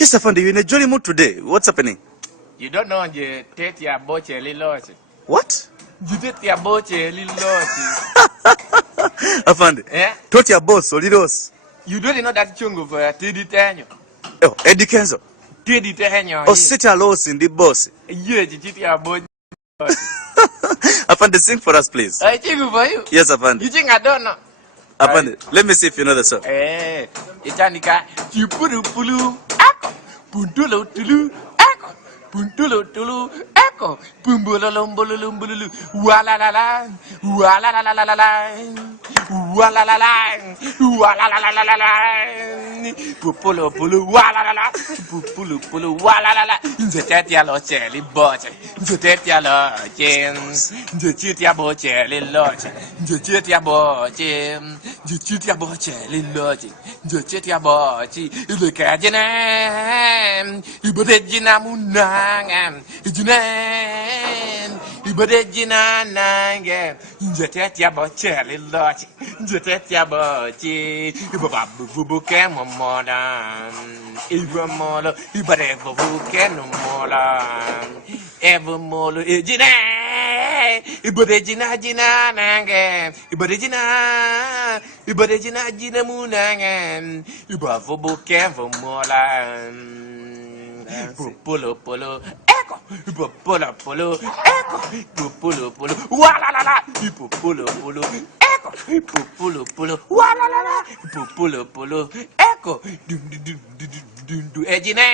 Yes, Afande, you're in a jolly mood today. What's happening? You don't know the tete ya boche liloche. What? You tete ya boche liloche. Afande, Eh? tot your boss, Solidos. You don't know that chungu for Teddy Tanyo. Oh, Eddie Kenzo. Teddy Tanyo. Oh, sit alone in the boss. Yeah, you tete ya boche. Afande, sing for us, please. I chungu for you. Yes, Afande. You think I don't know? Afande, let me see if you know the song. Itanika. Chipuru pulu. Ako. Puntulo tulu. Ako. Puntulo tulu. Ako. Pumbulolombololombululu. Wala la la. Wala la la la la la. Wala la la. Wala la la la la la. Pupulo pulu. Wala la la. Pupulo pulu. Wala la la. Nzetetia lo cheli boche. Nzetetia lo chen. Nzetetia boche li loche. Nzetetia boche. Nzetetia boche li loche. Nzetetia boche. Le kajene. Ibodejina munanga. Ijinen. Ibodejina nange. Nzetetia boche li loche. Nzetetia boche. Ibababu bubuke momoda. Ibamolo. Ibarevo buke no mola. Evermolo. Ijine. Ibodejina jina nange. Ibodejina. Ibodejina jina munanga. Ibavo buke mola. Polo polo. Echo. Polo polo. Echo. Polo polo. Wala la la. Polo polo. Echo. Polo polo. Wala la la. Polo polo. Echo. Dum dum dum dum dum dum. Ejine.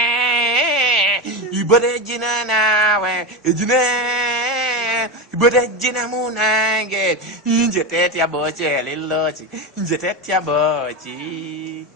Ibodejina nawe. Ejine. Ibodejina munange. Inje tetia boche lilochi. Inje tetia bochi.